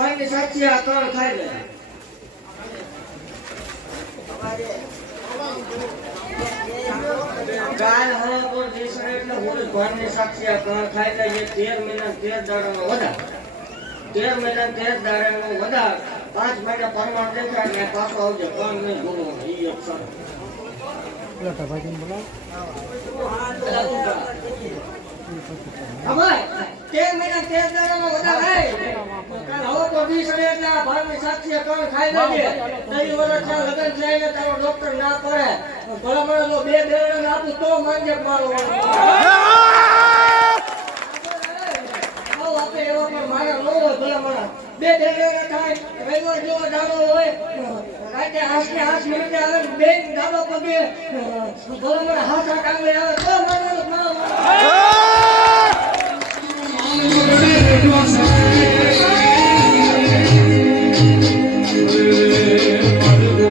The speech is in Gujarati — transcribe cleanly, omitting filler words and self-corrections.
ભાઈની સાચી આ કણ ખાઈ લે ગાય હવે પર દેશ એટલે હું ભાઈની સાચી આ કણ ખાઈ લે જે 13 મહિના 13 દાડાનો વધાર 13 મહિના 13 દાડાનો વધાર 5 મહિના પરમાણ દેખાય ને પાછો આવજો કોણ નહીં બોલવાનું ઈ અક્ષર પેલા ભાઈ બોલાવ હવે 13 મહિના 13 દાડાનો વધાર હે હવે તો દેશ એટલે ભાઈની સાચી આ કણ ખાઈ લે તઈ વર્ષના લગન થઈને તારો ડોક્ટર ના પડે ભલા મને જો 2 બેરડા આપું તો માંગે મારો આપણે એવા પણ મારા ન હોય ભલા મને 2 બેરડા થાય રવિવાર જેવો દાડો હોય રાતે 8 મિનિટે આવે બેન દાડો પગે ભલા મને હાથ આંગળે આવે તો મારો